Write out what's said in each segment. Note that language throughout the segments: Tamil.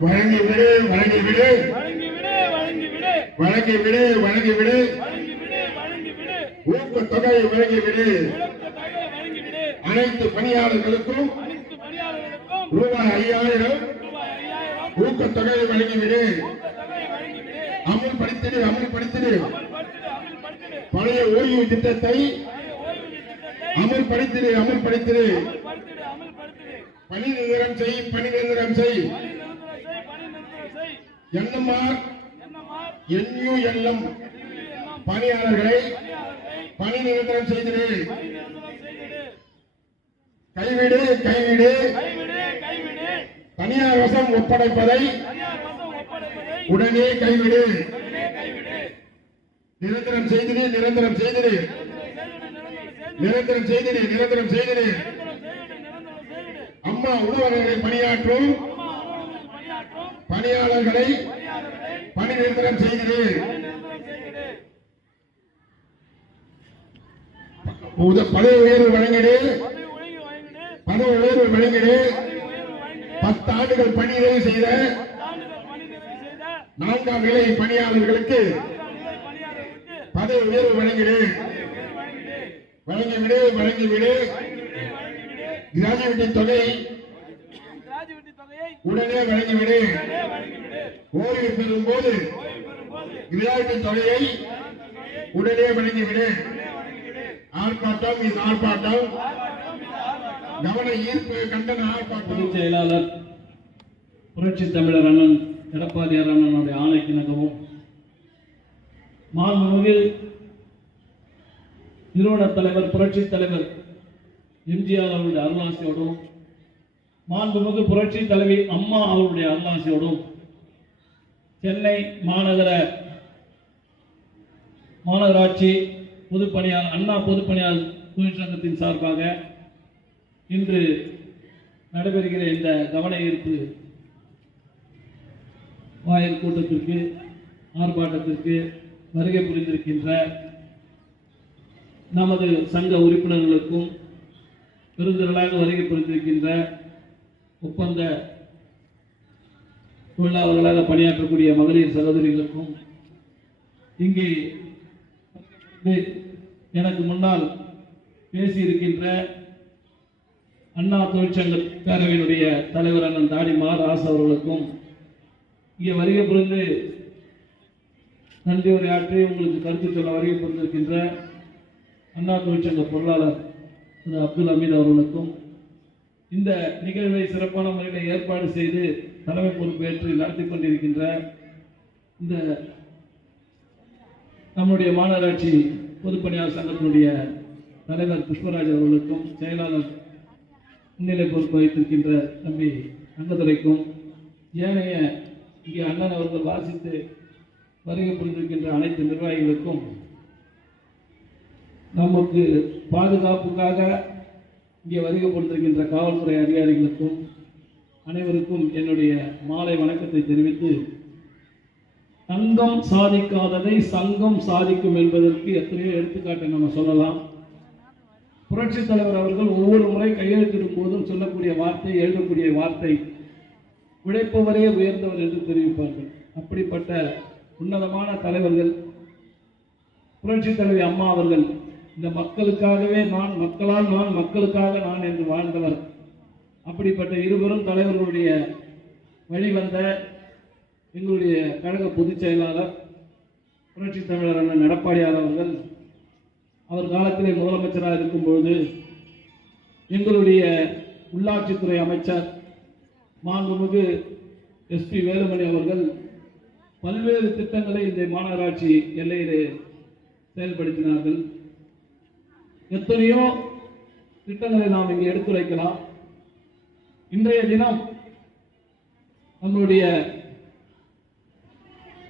வழங்கிவிடு வழங்கிவிடு வழங்கிவிடு வழங்கிவிடு ஊக்கத்தொகை வழங்கிவிடு. அனைத்து பணியாளர்களுக்கும் ரூபாய் 5000 ஊக்கத்தொகை வழங்கிவிடு. அமல்படுத்திடு அமல்படுத்திடு. பழைய ஓய்வு திட்டத்தை அமல்படுத்திடு அமல்படுத்திடு. பணி நிரந்தரம் செய் பணி நிரந்தரம் செய். என்எம்ஆர் NULM பணியாளர்களை பணி நிரந்தரம் செய்திடு. கைவிடு கைவிடு. தனியார் வசம் ஒப்படைப்பதை உடனே கைவிடு. நிரந்தரம் செய்திடு நிரந்தரம் செய்திடு. நிரந்தரம் செய்திடு நிரந்தரம் செய்திடு. அம்மா உணவகங்களில் பணியாற்றும் பணியாளர்களை பணி நிரந்தரம் செய்திடு. பதவி உயர்வு வழங்கிடு. பதவி உயர்வு வழங்கிடு. 10 ஆண்டுகள் பணி நிறைவு செய்த 4ஆம் நிலை பணியாளர்களுக்கு பதவி உயர்வு வழங்கிடு. வழங்கிவிடு வழங்கிவிடு. கிராஜுவேட்டின் தொகை உடனே வழங்கிவிடு. ஓய்வு பெறும் போது கிராஜுவேட்டின் தொகையை உடனே வழங்கிவிடு. ஆர்ப்பாட்டம் இது ஆர்ப்பாட்டம். கவன ஈர்ப்பு கண்டன ஆர்ப்பாட்டம். பொதுச் செயலாளர் புரட்சி தமிழர் அண்ணன் எடப்பாடியார் அண்ணனுடைய ஆணைக்கிணங்கவும் மாண்புமிகு நிறுவன தலைவர் புரட்சி தலைவர் எம்ஜிஆர் அவருடைய அருளாசியோடும் மாண்புமிகு புரட்சி தலைவி அம்மா அவருடைய அருளாசியோடும் சென்னை மாநகராட்சி பொதுப்பணியாளர் அண்ணா பொதுப்பணியாளர் தொழிற்சங்கத்தின் சார்பாக இன்று நடைபெறுகிற இந்த கவன ஈர்ப்பு வாயில் கூட்டத்திற்கு ஆர்ப்பாட்டத்திற்கு வருகை புரிந்திருக்கின்ற நமது சங்க உறுப்பினர்களுக்கும் பெருந்திரளாக வருகை புரிந்திருக்கின்ற ஒப்பந்த தொழிலாளர்களாக பணியாற்றக்கூடிய மகளிர் சகோதரிகளுக்கும் இங்கே எனக்கு முன்னால் பேசியிருக்கின்ற அண்ணா தொழிற்சங்க பேரவையினுடைய தலைவர் அண்ணன் தாடிமார் ராசு அவர்களுக்கும் இங்கே வருகை புரிந்து நன்றி உரையாற்றி உங்களுக்கு கருத்து சொல்ல வருகை புரிந்திருக்கின்ற அண்ணா தொழிற்சங்க பொருளாளர் திரு அப்துல் அமீத் அவர்களுக்கும் இந்த நிகழ்வை சிறப்பான முறையில் ஏற்பாடு செய்து தலைமை பொறுப்பேற்று நடத்தி கொண்டிருக்கின்ற இந்த நம்முடைய மாநகராட்சி பொதுப்பணியாளர் சங்கத்தினுடைய தலைவர் புஷ்பராஜ் அவர்களுக்கும் செயலாளர் முன்னிலை பொறுப்பு வைத்திருக்கின்ற தம்பி அங்கதுரைக்கும் ஏனைய இங்கே அண்ணன் அவர்கள் வாசித்து வருகை புரிந்திருக்கின்ற அனைத்து நிர்வாகிகளுக்கும் நமக்கு பாதுகாப்புக்காக இங்கே வருகை புரிந்திருக்கின்ற காவல்துறை அதிகாரிகளுக்கும் அனைவருக்கும் என்னுடைய மாலை வணக்கத்தை தெரிவித்து, தங்கம் சாதிக்காததை சங்கம் சாதிக்கும் என்பதற்கு எத்தனையோ எடுத்துக்காட்டை நம்ம சொல்லலாம். புரட்சி தலைவர் அவர்கள் ஒவ்வொரு முறை கையெழுத்திடும் போதும் சொல்லக்கூடிய வார்த்தை, எழுதக்கூடிய வார்த்தை, உழைப்பவரே உயர்ந்தவர் என்று தெரிவிப்பார்கள். அப்படிப்பட்ட உன்னதமான தலைவர்கள் புரட்சி தலைவி அம்மா அவர்கள் இந்த மக்களுக்காகவே நான், மக்களால் நான், மக்களுக்காக நான் என்று வாழ்ந்தவர். அப்படிப்பட்ட இருவரும் தலைவர்களுடைய வழிவந்த எங்களுடைய கழக பொதுச் செயலாளர் புரட்சி தமிழர் அண்ணன் எடப்பாடியார் அவர்கள் அவர் காலத்திலே முதலமைச்சராக இருக்கும்பொழுது எங்களுடைய உள்ளாட்சித்துறை அமைச்சர் மாண்புமிகு SP வேலுமணி அவர்கள் பல்வேறு திட்டங்களை இந்த மாநகராட்சி எல்லையிலே செயல்படுத்தினார்கள். எத்தனையோ திட்டங்களை நாம் இங்கே எடுத்துரைக்கலாம். இன்றைய தினம் நம்முடைய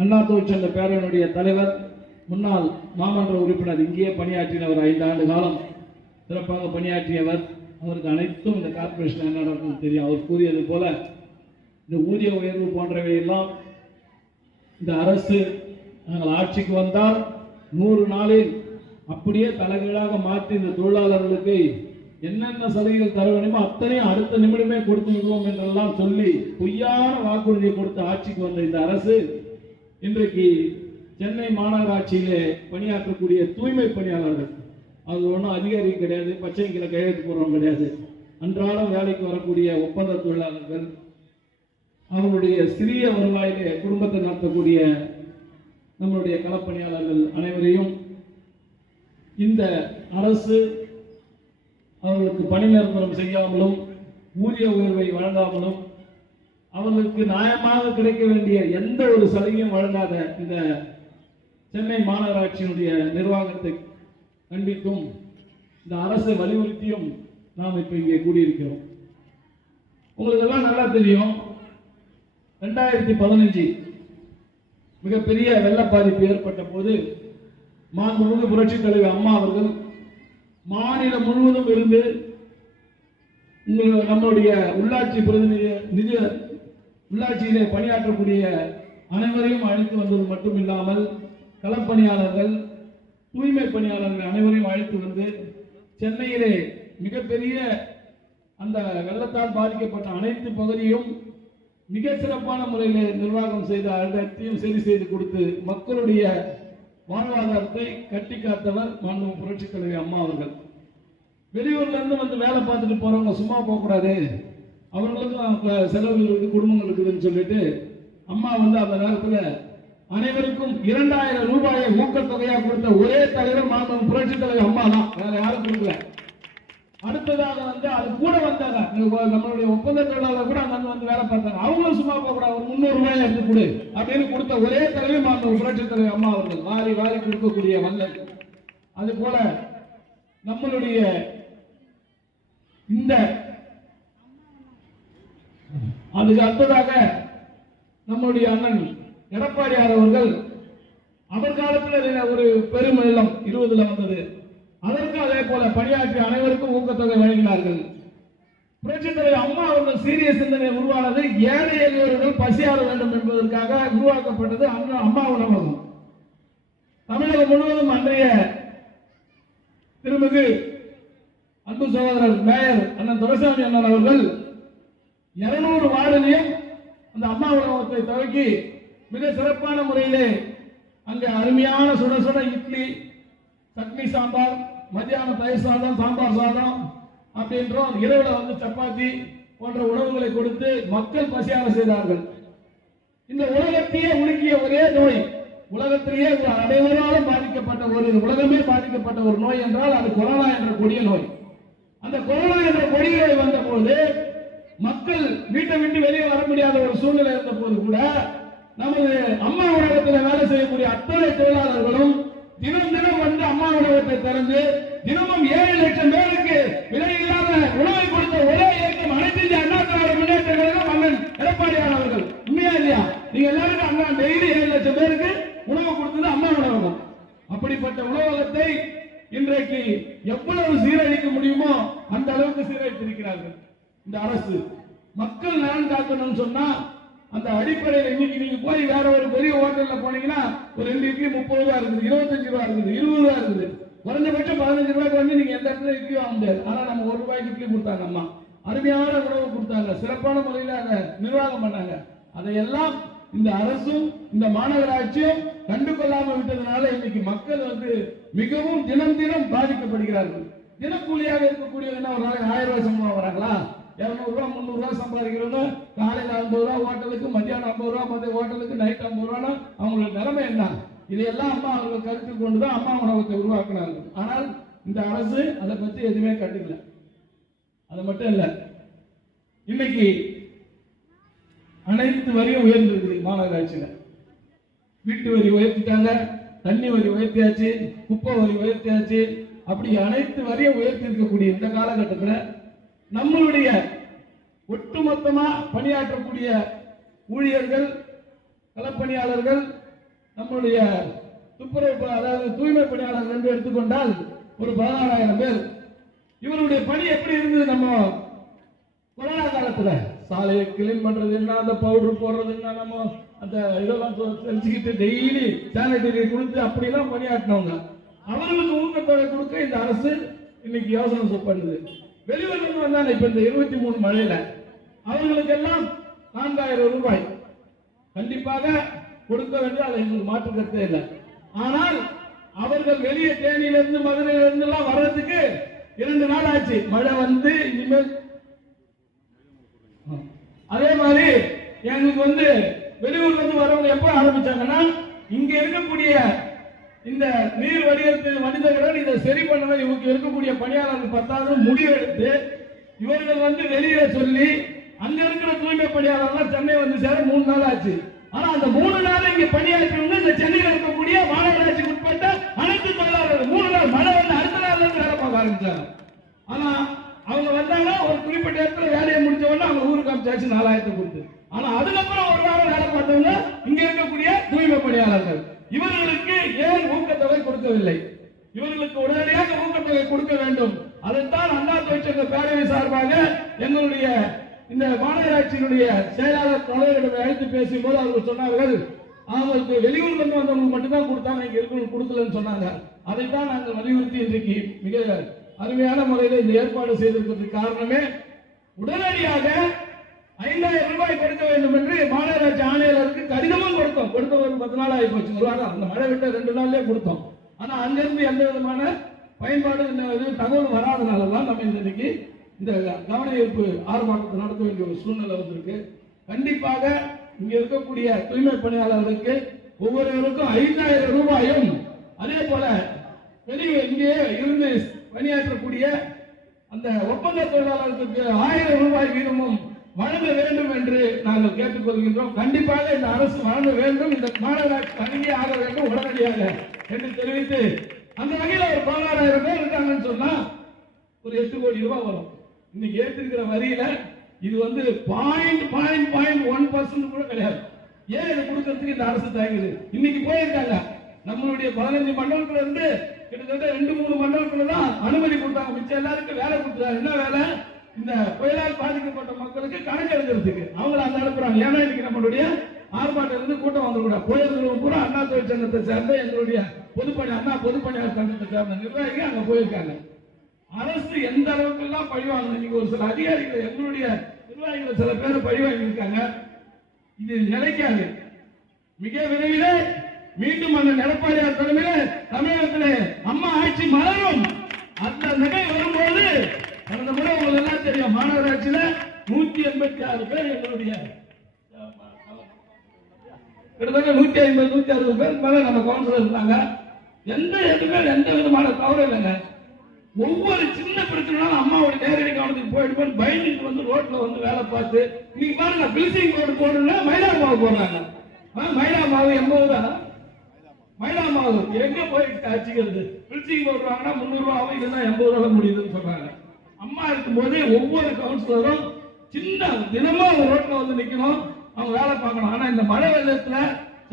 அண்ணா தொழிற்சங்க பேரவையினுடைய தலைவர், முன்னாள் மாமன்ற உறுப்பினர், இங்கேயே பணியாற்றினவர், 5 ஆண்டு காலம் சிறப்பாக பணியாற்றியவர். அவருக்கு அனைத்தும் இந்த கார்பரேஷன் என்ன நடக்கும் தெரியும். அவர் கூறியது போல இந்த ஊதிய உயர்வு போன்றவை எல்லாம் இந்த அரசு நாங்கள் ஆட்சிக்கு வந்தால் 100 நாளில் அப்படியே தலைகீழாக மாற்றி இந்த தொழிலாளர்களுக்கு என்னென்ன சலுகைகள் தர வேண்டுமோ அத்தனையும் அடுத்த நிமிடமே கொடுத்து விடுவோம் என்றெல்லாம் சொல்லி பொய்யான வாக்குறுதியை கொடுத்த ஆட்சிக்கு வந்த இந்த அரசு இன்றைக்கு சென்னை மாநகராட்சியிலே பணியாற்றக்கூடிய தூய்மை பணியாளர்கள், அது ஒன்றும் அதிகாரி கிடையாது, பச்சைக்கில கையெழுத்து போடுறவங்க கிடையாது, அன்றாடம் வேலைக்கு வரக்கூடிய ஒப்பந்த தொழிலாளர்கள், அவங்களுடைய சிறிய வருவாயிலே குடும்பத்தை நடத்தக்கூடிய நம்மளுடைய களப்பணியாளர்கள் அனைவரையும் இந்த அரசு அவர்களுக்கு பணி நிரந்தரம் செய்யாமலும் ஊதிய உயர்வை வழங்காமலும் அவர்களுக்கு நியாயமாக கிடைக்க வேண்டிய எந்த ஒரு சலுகையும் வழங்காத இந்த சென்னை மாநகராட்சியினுடைய நிர்வாகத்தை கண்டித்தும் இந்த அரசை வலியுறுத்தியும் நாம் இப்ப இங்கே கூடியிருக்கிறோம். உங்களுக்கு எல்லாம் நல்லா தெரியும், 2015 மிகப்பெரிய வெள்ள பாதிப்பு ஏற்பட்ட போது மாண்புமிகு புரட்சித் தலைவர் அம்மா அவர்கள் மாநிலம் முழுவதும் இருந்து நம்முடைய உள்ளாட்சி பிரதிநிதி உள்ளாட்சியிலே பணியாற்றக்கூடிய அனைவரையும் அழைத்து வந்தது மட்டும் இல்லாமல் களப்பணியாளர்கள், தூய்மை பணியாளர்கள் அனைவரையும் அழைத்து வந்து சென்னையிலே மிகப்பெரிய அந்த வெள்ளத்தால் பாதிக்கப்பட்ட அனைத்து பகுதியும் மிக சிறப்பான முறையில் நிர்வாகம் செய்து அனைத்தையும் சரி செய்து கொடுத்து மக்களுடைய வாழ்வாதாரத்தை கட்டி காத்தவர் மாண்புமிகு புரட்சித் தலைவி அம்மா அவர்கள். வெளியூர்ல இருந்து வந்து வேலை பார்த்துட்டு போறவங்க சும்மா போகக்கூடாது, அவர்களுக்கும் செலவுகள் இருக்குது, குடும்பங்கள் இருக்குதுன்னு சொல்லிட்டு அம்மா வந்து அந்த நேரத்தில் அனைவருக்கும் 2000 ரூபாயை ஊக்கத்தொகையா கொடுத்த ஒரே தலைவர் மாண்புமிகு புரட்சித் தலைவி அம்மா தான், வேற யாரும் கொடுக்கல. அடுத்ததாக வந்து அது கூட வந்தாங்க நம்மளுடைய ஒப்பந்த தொழிலாளர் கூட அங்க வந்து வேலை பார்த்தாங்க, அவங்களும் சும்மா போக கூடாது, ஒரு 300 ரூபாய் எடுத்து கொடு அப்படின்னு கொடுத்த ஒரே தலைவி மாண்புமிகு புரட்சித் தலைவி அம்மா அவர்கள், வாரி வாரி கொடுக்கக்கூடிய வல்லல். அது போல நம்மளுடைய இந்த அதுக்கு அடுத்ததாக நம்முடைய அண்ணன் எடப்பாடியார் அவர்கள் அவர் காலத்தில் ஒரு பெருமெல்லம் 20ல் வந்தது, அதற்கு அதே போல பணியாற்றிய அனைவருக்கும் ஊக்கத்தொகை வழங்கினார்கள். புரட்சித் தலைவர் அம்மா அவர்கள் சீரிய சிந்தனை உருவானது ஏழை எளியவர்கள் பசியாற வேண்டும் என்பதற்காக உருவாக்கப்பட்டது அம்மா உணவகம். தமிழகம் முழுவதும் அன்றைய திருமிகு அன்பு சகோதரர் மேயர் அண்ணன் துரைசாமி அண்ணன் அவர்கள் 200 வார்டிலையும் அந்த அம்மா உணவகத்தை துவக்கி மிக சிறப்பான முறையிலே அங்கே அருமையான சுட சுட இட்லி, சட்னி சாம்பார், மத்தியானம் தயிர் சாதம், சாம்பார் சாதம் அப்படின்றோம், இரவுல வந்து சப்பாத்தி போன்ற உணவுகளை கொடுத்து மக்கள் பசியார செய்தார்கள். இந்த உலகத்தையே உலுக்கிய ஒரே நோய், உலகத்திலேயே அனைவராலும் பாதிக்கப்பட்ட உலகமே பாதிக்கப்பட்ட ஒரு நோய் என்றால் அது கொரோனா என்ற கொடிய நோய். அந்த கொரோனா என்ற கொடிய நோய் வந்த போது மக்கள் வீட்டை விட்டு வெளியே வர முடியாத ஒரு சூழ்நிலை இருந்த போது கூட நமது அம்மா உணவகத்தில் வேலை செய்யக்கூடிய அத்தனை தொழிலாளர்களும் தினம் தினம் வந்து அம்மா உணவகத்தை திறந்து தினமும் 7 லட்சம் பேருக்கு விலையில்லாத உணவை கொடுத்த ஒரே இயக்கம் அனைத்து இந்திய அண்ணா திராவிட முன்னேற்ற கழகம் அண்ணன் எடப்பாடியார் அவர்கள். உண்மையா இல்லையா? நீங்க எல்லாருக்கும் அண்ணா டெய்லி 7 லட்சம் பேருக்கு உணவு கொடுத்தது அம்மா உணவகம். அப்படிப்பட்ட உணவகத்தை இன்றைக்கு எவ்வளவு சீரழிக்க முடியுமோ அந்த அளவுக்கு சீரழித்திருக்கிறார்கள் இந்த அரசு. மக்கள் நலன் காக்கணும்னு சொன்னா அந்த அடிப்படையில் இன்னைக்கு நீங்க போய் வேற ஒரு பெரிய ஹோட்டல்ல போனீங்கன்னா ஒரு 2 இட்லி 30 ரூபாய் இருக்குது, 25 ரூபாய் இருக்குது, 20 ரூபாய் இருக்குது. குறைஞ்சபட்சம் 15 ரூபாய்க்கு வந்து நீங்க எந்த இடத்துல இட்லி வாங்க முடியாது. ஆனா நம்ம 1 ரூபாய்க்கு இட்லி கொடுத்தாங்க அம்மா, அருமையான உணவு கொடுத்தாங்க, சிறப்பான முறையில் அதை நிர்வாகம் பண்ணாங்க. அதையெல்லாம் இந்த அரசும் இந்த மாநகராட்சியும் கண்டுகொள்ளாம விட்டதுனால இன்னைக்கு மக்கள் வந்து மிகவும் தினம் தினம் பாதிக்கப்படுகிறார்கள். தினக்கூலியாக இருக்கக்கூடிய ஒரு நாளைக்கு 1000 ரூபாய் சம்பளம் வராங்களா? 200 ரூபாய் 300 ரூபாய் சம்பாதிக்கிறவங்க காலையில் 50 ரூபாய் ஹோட்டலுக்கு, மத்தியானம் 50 ரூபாய் மதிய ஹோட்டலுக்கு, நைட் 50 ரூபாய்னா அவங்களோட நிலைமை என்ன? இதையெல்லாம் அம்மா அவர்கள் கருத்தில் கொண்டுதான் அம்மா உணவகத்தை உருவாக்கினார்கள். ஆனால் இந்த அரசு அதை பற்றி எதுவுமே கண்டுக்கல. அது மட்டும் இல்ல, இன்னைக்கு அனைத்து வரியும் உயர்ந்திருக்கு மாநகராட்சியில. வீட்டு வரி உயர்த்திட்டாங்க, தண்ணி வரி உயர்த்தியாச்சு, குப்பை வரி உயர்த்தியாச்சு. அப்படி அனைத்து வரியும் உயர்த்தி இருக்கக்கூடிய இந்த காலகட்டத்தில் நம்மளுடைய ஒட்டுமொத்தமா பணியாற்றக்கூடிய ஊழியர்கள், களப்பணியாளர்கள், நம்மளுடைய துப்புரவு அதாவது தூய்மை பணியாளர்கள் என்று எடுத்துக்கொண்டால் ஒரு 16,000 பேர். இவருடைய பணி எப்படி இருந்தது? நம்ம கொரோனா காலத்துல சாலையை கிளீன் பண்றது என்ன, அந்த பவுடர் போடுறது என்ன, நம்ம அந்த இதெல்லாம் தெரிஞ்சுக்கிட்டு டெய்லி சானிட்டரி கொடுத்து அப்படிலாம் பணியாற்றினவங்க. அவர்களுக்கு ஊக்கத்தொகை கொடுக்க இந்த அரசு இன்னைக்கு யோசனை பண்ணுது. வெளியூர்ல வந்தாங்க. இப்ப இந்த 23 மழையில அவர்களுக்கெல்லாம் 4000 ரூபாய் கண்டிப்பாக கொடுக்க வேண்டும். அதை எங்களுக்கு மாற்று கருத்தே இல்லை. ஆனால் அவர்கள் வெளியே தேனியிலிருந்து மதுரையிலிருந்து எல்லாம் வர்றதுக்கு 2 நாள் ஆச்சு. மழை வந்து இனிமேல் அதே மாதிரி எங்களுக்கு வெளியூர்ல இருந்து வரவங்க எப்ப ஆரம்பிச்சாங்கன்னா, இங்க இருக்கக்கூடிய இந்த நீர் வடிதல்கள் இதை சரி பண்ணணும், இவங்க இருக்கக்கூடிய பணியாளர்கள் 10வது முடிவெடுத்து இவர்கள் வெளியில சொல்லி அங்க இருக்கிற தூய்மை பணியாளர்கள் சென்னை சேர 3 நாள் ஆச்சு. ஆனா அந்த 3 நாள் இங்க பணியாற்றவங்க இந்த சென்னையில் இருக்கக்கூடிய மாநகராட்சிக்கு உட்பட்ட அனைத்து தொழிலாளர்கள் 3 நாள் மழை அடுத்த நாள் இருந்து வேலை பார்க்க ஆரம்பிச்சாங்க. ஆனா அவங்க வந்தாங்க, ஒரு குறிப்பிட்ட இடத்துல வேலையை முடிச்ச உடனே அவங்க ஊருக்கு அமைச்சாச்சு 4000 கொடுத்து. ஆனா அதுக்கப்புறம் ஒரு நாள் வேலை பார்த்தவங்க இங்க இருக்கக்கூடிய தூய்மை பணியாளர்கள். இவர்களுக்கு ஏன் ஊக்கத்தொகை கொடுக்கவில்லை? இவர்களுக்கு உடனடியாக ஊக்கத்தொகை கொடுக்க வேண்டும். அதைத்தான் அண்ணா தொழிற்சங்க பேரவை சார்பாக எங்களுடைய இந்த மாநகராட்சியினுடைய செயலாளர் தலைவரிடம் அழைத்து பேசும்போது அவர்கள் சொன்னார்கள், அவங்களுக்கு வெளியூர்ல இருந்து வந்தவங்களுக்கு மட்டும்தான் கொடுத்தாங்க, இங்க இருக்கவங்களுக்கு கொடுக்கலன்னு சொன்னாங்க. அதைத்தான் நாங்கள் வலியுறுத்தி இன்றைக்கு மிக அருமையான முறையில் இந்த ஏற்பாடு செய்திருக்கிறதுக்கு காரணமே, உடனடியாக 5000 ரூபாய் கொடுக்க வேண்டும் என்று மாநகராட்சி ஆணையாளருக்கு கடிதமும் கொடுத்தோம். கொடுத்த ஒரு 10 நாள் ஆகி போச்சு. ஒரு வாரம் அந்த மழை விட்ட 2 நாள்லயே கொடுத்தோம். ஆனா அங்கிருந்து எந்த விதமான பயன்பாடு தகவல் வராதனாலதான் நம்ம இன்னைக்கு இந்த கவன ஈர்ப்பு ஆர்ப்பாட்டத்தை நடத்த வேண்டிய ஒரு சூழ்நிலை வந்திருக்கு. கண்டிப்பாக இங்க இருக்கக்கூடிய தூய்மை பணியாளர்களுக்கு ஒவ்வொருவருக்கும் 5000 ரூபாயும், அதே போல வெளியே இங்கே இருந்து பணியாற்றக்கூடிய அந்த ஒப்பந்த தொழிலாளர்களுக்கு 1000 ரூபாய் வீதமும் வழங்க வேண்டும் என்று நாங்கள் கேட்டுக்கொள்கின்றோம். கண்டிப்பாக இந்த அரசு வழங்க வேண்டும், இந்த மாநகராட்சி வழங்கி ஆக வேண்டும் உடனடியாக என்று தெரிவித்து, அந்த வகையில் ஒரு 16000 பேர் இருக்காங்கன்னு சொன்னா ஒரு 8 கோடி ரூபாய் வரும். இன்னைக்கு ஏற்றிருக்கிற வரியில இது 0.1% கூட கிடையாது. ஏன் இதை கொடுக்கறதுக்கு இந்த அரசு தயங்குது? இன்னைக்கு போயிருக்காங்க நம்மளுடைய 15 மண்டலத்துல இருந்து கிட்டத்தட்ட 2-3 மண்டலத்துல தான் அனுமதி கொடுத்தாங்க. மிச்சம் எல்லாருக்கும் வேலை கொடுத்தாங்க. என்ன வேலை? இந்த புயலால் பாதிக்கப்பட்ட மக்களுக்கு கணக்கு எழுதுறதுக்கு அவங்களை அந்த அனுப்புறாங்க. ஏன்னா இன்னைக்கு நம்மளுடைய ஆர்ப்பாட்டம் இருந்து கூட்டம் வந்துடக்கூடாது. போயிருக்கிறவங்க பூரா அண்ணா தொழிற்சங்கத்தை சேர்ந்த எங்களுடைய அண்ணா பொதுப்பணியாளர் சங்கத்தை சேர்ந்த நிர்வாகிகள் அங்க போயிருக்காங்க. அரசு எந்த அளவுக்கு எல்லாம் பழிவாங்க. இன்னைக்கு ஒரு சில அதிகாரிகள் எங்களுடைய நிர்வாகிகள் சில பேர் பழிவாங்கி இருக்காங்க. இது நிலைக்காது. மிக விரைவிலே மீண்டும் அந்த எடப்பாடியார் தலைமையில் தமிழகத்திலே அம்மா ஆட்சி மலரும். அந்த நிலை வரும்போது கடந்த முறை உங்களுக்கு எல்லாம் தெரியும், மாநகராட்சியில 186 பேர் எங்களுடைய கிட்டத்தட்ட 150-160 பேர் மேல நம்ம கவுன்சிலர் இருந்தாங்க. எந்த விதமான தவறு இல்லைங்க. ஒவ்வொரு சின்ன பிரச்சனைனாலும் அம்மாவோட நேரடி கவனத்துக்கு போயிட்டு பயந்துட்டு ரோட்ல வேலை பார்த்து இன்னைக்கு பாருங்க பிளீச்சிங் பவுடர் போடணும்னா மைதா மாவு போடுறாங்க. மைதா மாவு 80 ரூபா. மைதா மாவு எங்க போய் அச்சுக்கிறது? பிளீச்சிங் பவுடர் வாங்கினா 300 ரூபா ஆகும், இதுதான் 80 ரூபா முடியுதுன்னு சொல்றாங்க. அம்மா இருக்கும்போது ஒவ்வொரு கவுன்சிலரும் சின்ன தினமும் ரோட்ல நிக்கணும், அவங்க வேலை பார்க்கணும். ஆனா இந்த மழை வெள்ளத்துல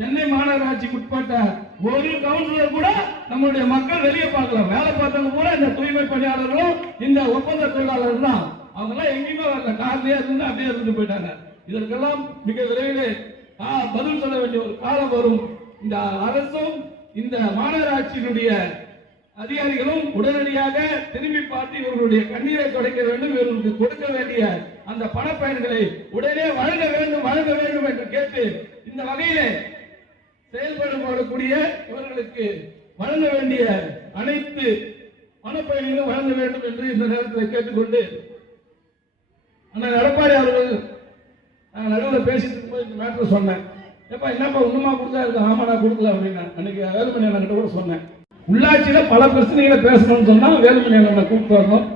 சென்னை மாநகராட்சிக்கு உட்பட்ட ஒரு கவுன்சிலர் கூட நம்மளுடைய மக்கள் வெளியே பார்க்கலாம். வேலை பார்த்தவங்க கூட இந்த தூய்மை பணியாளர்களும் இந்த ஒப்பந்த தொழிலாளர்கள் தான். அவங்க எல்லாம் எங்கேயுமே வரல, கார்லயே இருந்து அப்படியே இருந்துட்டு போயிட்டாங்க. இதற்கெல்லாம் மிக விரைவில் பதில் சொல்ல வேண்டிய ஒரு காலம் வரும். இந்த அரசும் இந்த மாநகராட்சியினுடைய அதிகாரிகளும் உடனடியாக திரும்பி பார்த்து இவர்களுடைய கண்ணீரை துடைக்க வேண்டும். இவர்களுக்கு கொடுக்க வேண்டிய அந்த பணப்பயன்களை உடனே வழங்க வேண்டும் என்று கேட்டு, இந்த வகையிலே செயல்படக்கூடிய இவர்களுக்கு வழங்க வேண்டிய அனைத்து பணப்பயன்களும் வழங்க வேண்டும் என்று இந்த நேரத்தில் கேட்டுக்கொண்டு, அண்ணன் எடப்பாடி அவர்கள் நடுவில் பேசிட்டு இருக்கும்போது இந்த மேட்டர் சொன்னேன். எப்ப என்னப்பா இன்னுமா கொடுத்தா இருக்கு? ஆமா நான் கொடுக்கல அப்படின்னா அன்னைக்கு வேலுமணி அண்ணன் கூட சொன்னேன். உள்ளாட்சியில பல பிரச்சனைகளை பேசணும்னு சொன்னா வேலுமணி அண்ணனை கூப்பிட்டு வரணும்.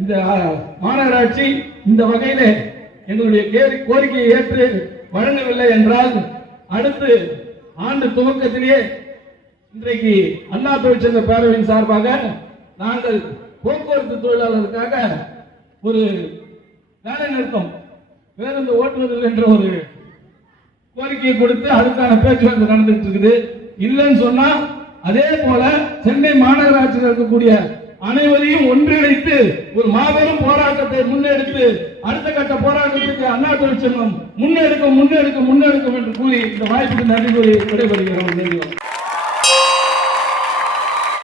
இந்த மாநகராட்சி இந்த வகையில எங்களுடைய கோரிக்கையை ஏற்று வழங்கவில்லை என்றால் அடுத்து ஆண்டு துவக்கத்திலேயே இன்றைக்கு அண்ணா தொழிற்சங்க பேரவையின் சார்பாக நாங்கள் போக்குவரத்து தொழிலாளர்களுக்காக ஒரு வேலை நிறுத்தம், பேருந்து ஓட்டுநர்கள் என்ற ஒரு கோரிக்கையை கொடுத்து அதுக்கான பேச்சுவார்த்தை நடந்துட்டு இருக்குது. இல்லைன்னு சொன்னா அதே போல சென்னை மாநகராட்சியில் இருக்கக்கூடிய அனைவரையும் ஒன்றிணைத்து ஒரு மாபெரும் போராட்டத்தை முன்னெடுத்து அடுத்த கட்ட போராட்டத்துக்கு அண்ணா தொழிற்சங்கம் முன்னெடுக்கும் என்று கூறி இந்த வாய்ப்புக்கு நன்றி கூறி விடைபெறுகிறோம்.